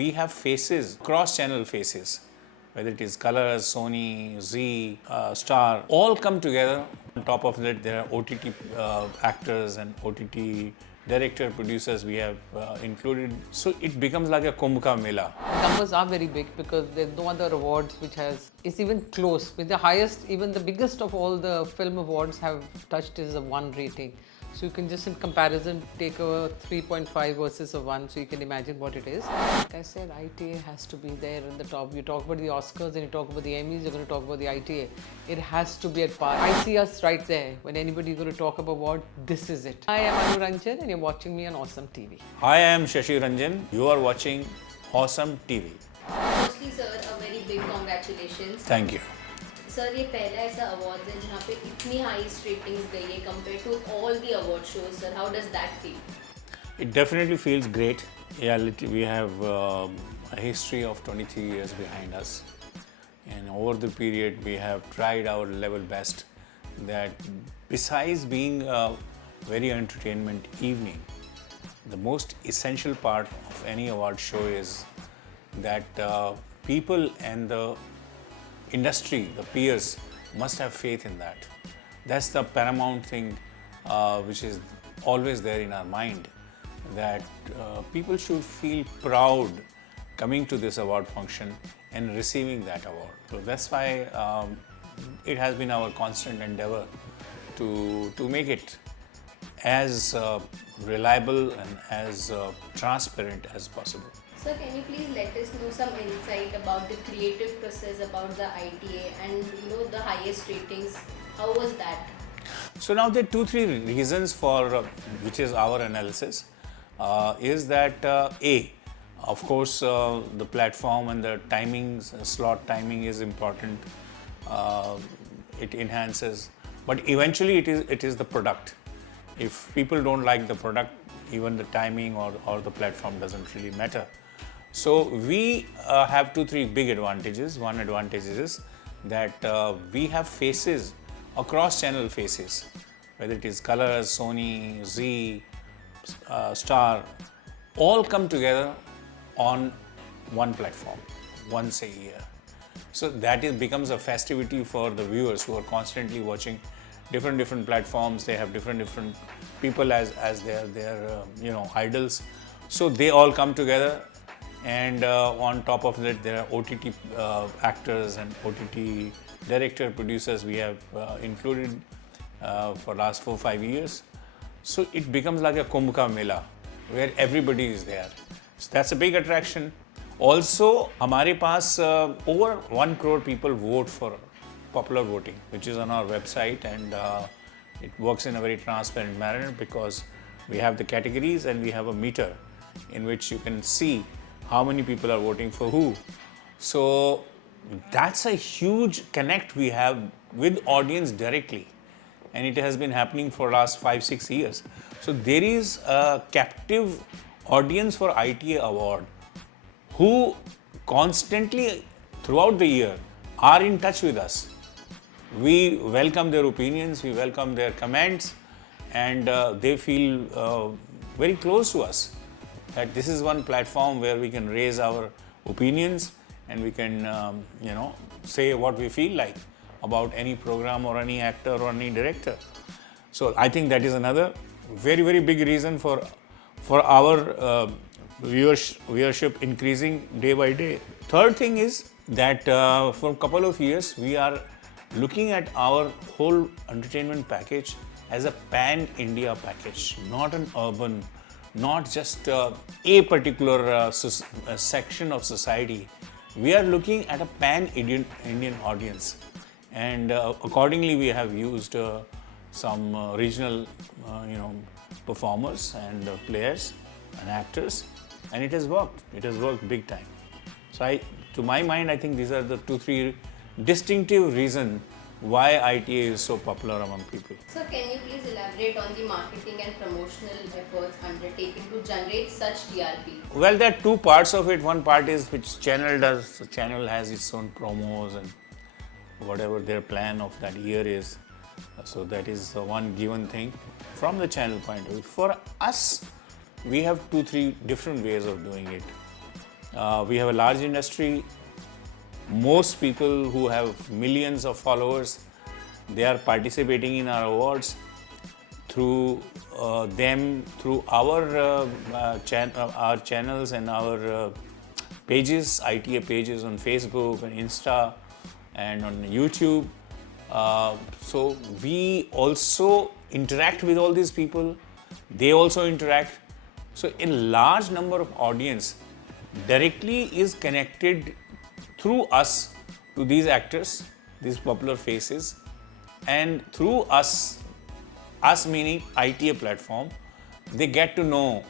we have faces, cross-channel faces, whether it is Colors, Sony, Z, Star, all come together. On top of that, there are OTT actors and OTT director, producers we have included. So it becomes like a Kumbh Ka Mela. Numbers are very big because there's no other awards which is even close. With the highest, even the biggest of all the film awards have touched is a 1 rating. So you can just in comparison take a 3.5 versus a 1, so you can imagine what it is. Like I said, ITA has to be there in the top. You talk about the Oscars and you talk about the Emmys, you're going to talk about the ITA. It has to be at par. I see us right there. When anybody is going to talk about what, this is it. I am Ranjan and you're watching me on Awesome TV. Hi, I am Shashi Ranjan. You are watching Awesome TV. Firstly, sir, a very big congratulations. Thank you. Sir ये पहला ऐसा award है जहाँ पे इतनी highest ratings गई है compare to all the award shows sir how does that feel It definitely feels great. Yeah, we have a history of 23 years behind us. And over the period, we have tried our level best that besides being a very entertainment evening, the most essential part of any award show is that people and the industry, the peers, must have faith in that. That's the paramount thing which is always there in our mind, that people should feel proud coming to this award function and receiving that award. So that's why it has been our constant endeavor to make it as reliable and as transparent as possible. Sir, can you please let us know some insight about the creative process about the ITA and the highest ratings? How was that? So now there are 2-3 reasons for which is our analysis. Is that A, of course, the platform and the timings, slot timing is important. It enhances, but eventually it is the product. If people don't like the product, even the timing or the platform doesn't really matter. So we have 2-3 big advantages. One advantage is that we have faces, across channel faces, whether it is Colors, Sony, Z, Star, all come together on one platform once a year. So that becomes a festivity for the viewers who are constantly watching different platforms. They have different people as their idols. So they all come together. And on top of that, there are OTT actors and OTT director, producers we have included for last 4-5 years. So it becomes like a Kumbh Ka Mela where everybody is there. So that's a big attraction. Also, हमारे पास over 1 crore people vote for popular voting, which is on our website, and it works in a very transparent manner because we have the categories and we have a meter in which you can see how many people are voting for who. So that's a huge connect we have with audience directly, and it has been happening for last 5-6 years. So there is a captive audience for ITA award who constantly throughout the year are in touch with us. We welcome their opinions, we welcome their comments, and they feel very close to us. That this is one platform where we can raise our opinions and we can, say what we feel like about any program or any actor or any director. So I think that is another very big reason for our viewership increasing day by day. Third thing is that for a couple of years we are looking at our whole entertainment package as a pan-India package, not an urban, not just a particular section of society. We are looking at a pan-Indian audience, and accordingly we have used some regional performers and players and actors, and it has worked. It has worked big time. So to my mind, I think these are the 2-3 distinctive reasons why ITA is so popular among people. So can you please elaborate on the marketing and promotional efforts undertaken to generate such TRP? Well, there are 2 parts of it. One part is which channel does. The channel has its own promos and whatever their plan of that year is. So that is the one given thing from the channel point of view. For us, we have 2-3 different ways of doing it. We have a large industry. Most people who have millions of followers, they are participating in our awards through through our channels and our pages, ITA pages on Facebook and Insta and on YouTube. So we also interact with all these people. They also interact. So a large number of audience directly is connected through us to these actors, these popular faces, and through us meaning ITA platform, they get to know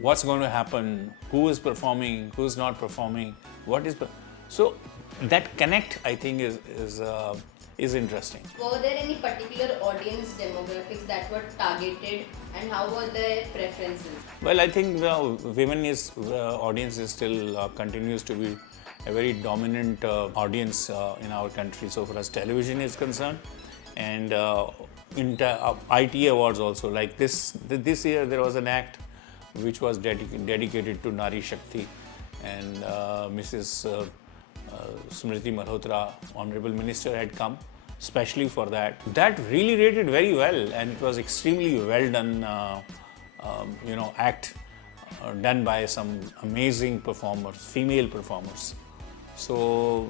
what's going to happen, who is performing, who is not performing, so that connect I think is interesting. Were there any particular audience demographics that were targeted, and how were their preferences? Well, I think women audience is still continues to be a very dominant audience in our country so far as television is concerned, and ITA awards also. Like this year there was an act which was dedicated to Nari Shakti, and Mrs. Smriti Malhotra, Honorable Minister, had come specially for that. That really rated very well, and it was extremely well done, act done by some amazing performers, female performers. So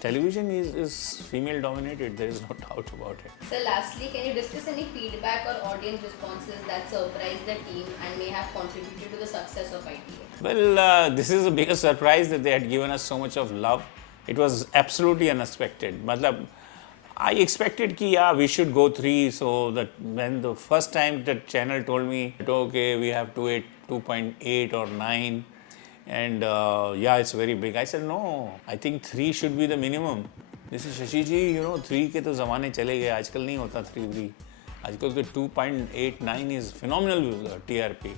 television is female dominated, there is no doubt about it. So lastly, can you discuss any feedback or audience responses that surprised the team and may have contributed to the success of ITA? Well, this is the biggest surprise that they had given us so much of love. It was absolutely unexpected. Matlab, I expected ki we should go 3, so that when the first time the channel told me, okay, we have 2.8 or 9, and it's very big. I said, no, I think 3 should be the minimum. This is Shashi ji, 3 ke to zamane chale gaye, aajkal nahi hota 3. Aajkal to 2.89 is phenomenal TRP.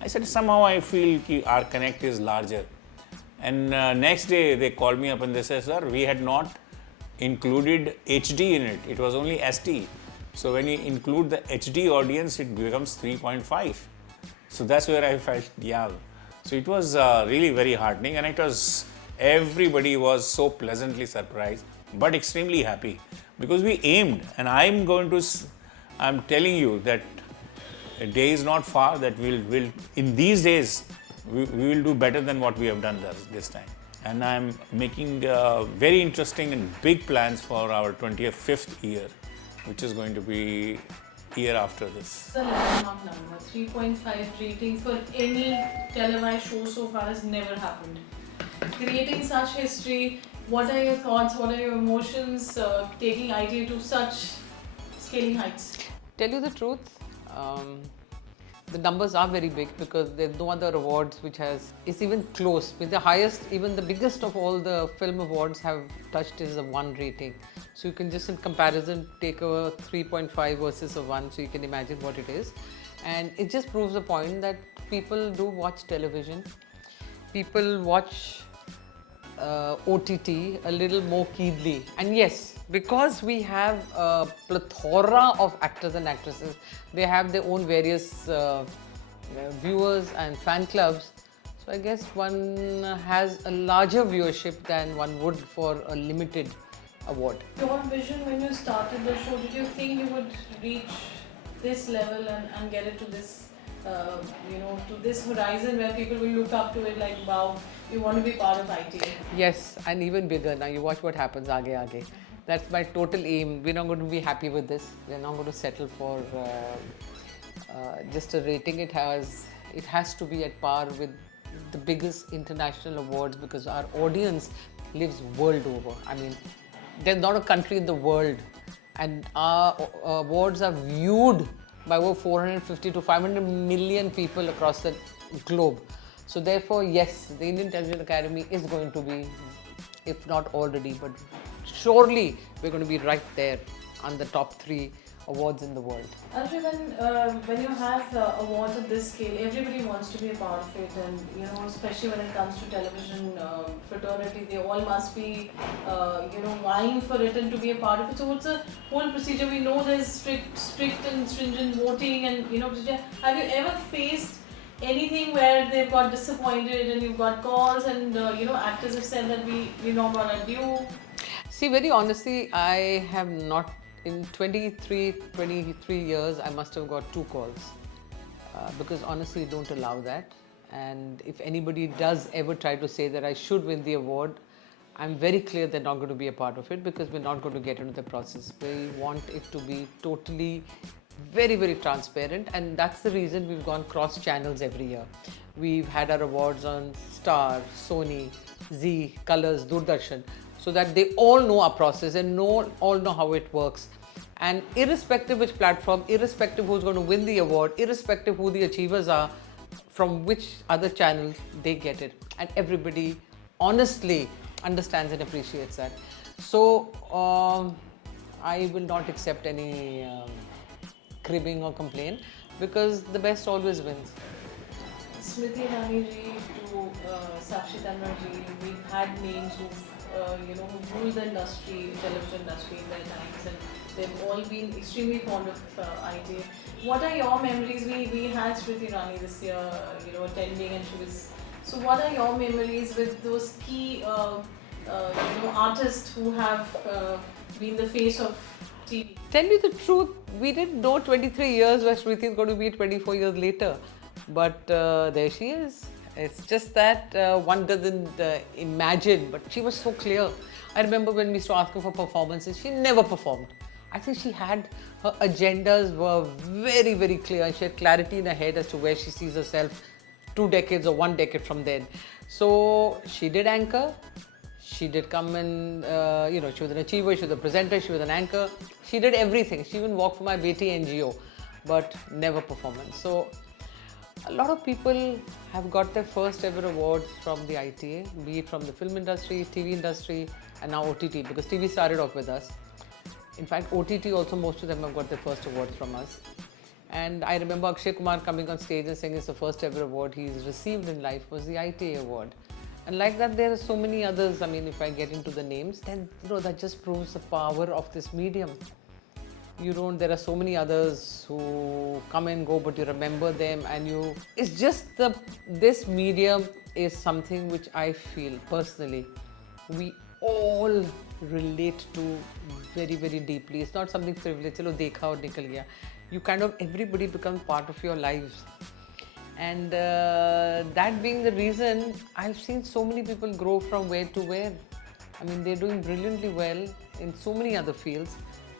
I said, somehow I feel ki our connect is larger. And next day they called me up and they said, sir, we had not included HD in it. It was only ST. So when you include the HD audience, it becomes 3.5. So that's where I felt, So it was really very heartening, and everybody was so pleasantly surprised, but extremely happy, because we aimed, and I'm telling you that a day is not far that we'll in these days, we will do better than what we have done this time. And I'm making very interesting and big plans for our 25th year, which is going to be year after this. The landmark number, 3.5 rating for any televised show so far has never happened. Creating such history, what are your thoughts, what are your emotions taking ITA to such scaling heights? Tell you the truth, the numbers are very big because there's no other awards which is even close. With the highest, even the biggest of all the film awards have touched is a 1 rating. So you can just in comparison take a 3.5 versus a 1, so you can imagine what it is. And it just proves the point that people do watch television. People watch OTT a little more keenly. And yes, because we have a plethora of actors and actresses, they have their own various viewers and fan clubs. So I guess one has a larger viewership than one would for a limited award. Your vision when you started the show, did you think you would reach this level and get it to this, to this horizon where people will look up to it like, wow, you want to be part of ITA? Yes, and even bigger. Now you watch what happens, aage. That's my total aim. We're not going to be happy with this. We're not going to settle for just a rating. It has to be at par with the biggest international awards, because our audience lives world over. I mean, there's not a country in the world, and our awards are viewed by over 450 to 500 million people across the globe. So therefore, yes, the Indian Television Academy is going to be, if not already, but surely we're going to be right there on the top 3 awards in the world. Actually, when you have awards of this scale, everybody wants to be a part of it, and especially when it comes to television fraternity, they all must be vying for it and to be a part of it. So what's the whole procedure? We know there's strict and stringent voting, and have you ever faced anything where they've got disappointed and you've got calls and actors have said that we're not gonna do? See, very honestly, I have not, in 23 years, I must have got 2 calls. Because honestly, don't allow that. And if anybody does ever try to say that I should win the award, I'm very clear they're not going to be a part of it, because we're not going to get into the process. We want it to be totally very, very transparent, and that's the reason we've gone cross channels every year. We've had our awards on Star, Sony, Zee, Colors, Doordarshan, so that they all know our process and all know how it works. And irrespective which platform, irrespective who's going to win the award, irrespective who the achievers are, from which other channel, they get it. And everybody honestly understands and appreciates that. So I will not accept any cribbing or complaint, because the best always wins. Smriti Irani ji to Sakshi Tanna ji, we've had names who've ruled the industry, television industry in their times, and they've all been extremely fond of ITA. What are your memories? We had Smriti Irani this year, attending, and she was. So, what are your memories with those key, artists who have been the face of TV? Tell you the truth, we didn't know 23 years where Smriti is going to be 24 years later. But there she is. It's just that one doesn't imagine, but she was so clear. I remember when we used to ask her for performances, she never performed. I think she had, her agendas were very, very clear, and she had clarity in her head as to where she sees herself 2 decades or 1 decade from then. So she did anchor. She did come and, she was an achiever, she was a presenter, she was an anchor. She did everything. She even walked for my Beti NGO, but never performance. So a lot of people have got their first ever awards from the ITA, be it from the film industry, TV industry, and now OTT, because TV started off with us. In fact, OTT also, most of them have got their first awards from us. And I remember Akshay Kumar coming on stage and saying it's the first ever award he's received in life was the ITA award. And like that, there are so many others. I mean, if I get into the names, then that just proves the power of this medium. There are so many others who come and go, but you remember them, and it's just this medium is something which I feel personally, we all relate to very, very deeply. It's not something privileged, chalo dekha aur nikal gaya. Everybody becomes part of your lives. And that being the reason, I've seen so many people grow from where to where. I mean, they're doing brilliantly well in so many other fields.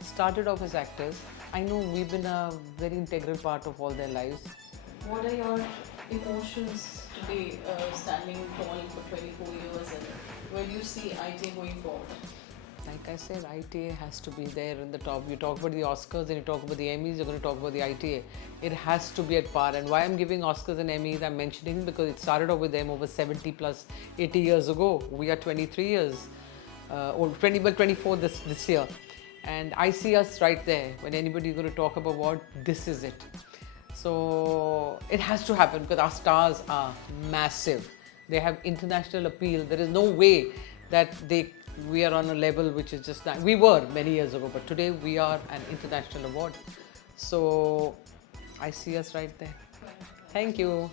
Started off as actors. I know we've been a very integral part of all their lives. What are your emotions today, standing tall for 24 years, and where do you see ITA going forward? Like I said, ITA has to be there in the top. You talk about the Oscars and you talk about the Emmys, you're going to talk about the ITA. It has to be at par. And why I'm giving Oscars and Emmys, I'm mentioning because it started off with them over 70 plus 80 years ago. We are 23 years old, 24 this year. And I see us right there. When anybody is going to talk about what, this is it. So it has to happen because our stars are massive. They have international appeal. There is no way that we are on a level which is just that. We were many years ago, but today we are an international award. So I see us right there. Thank you.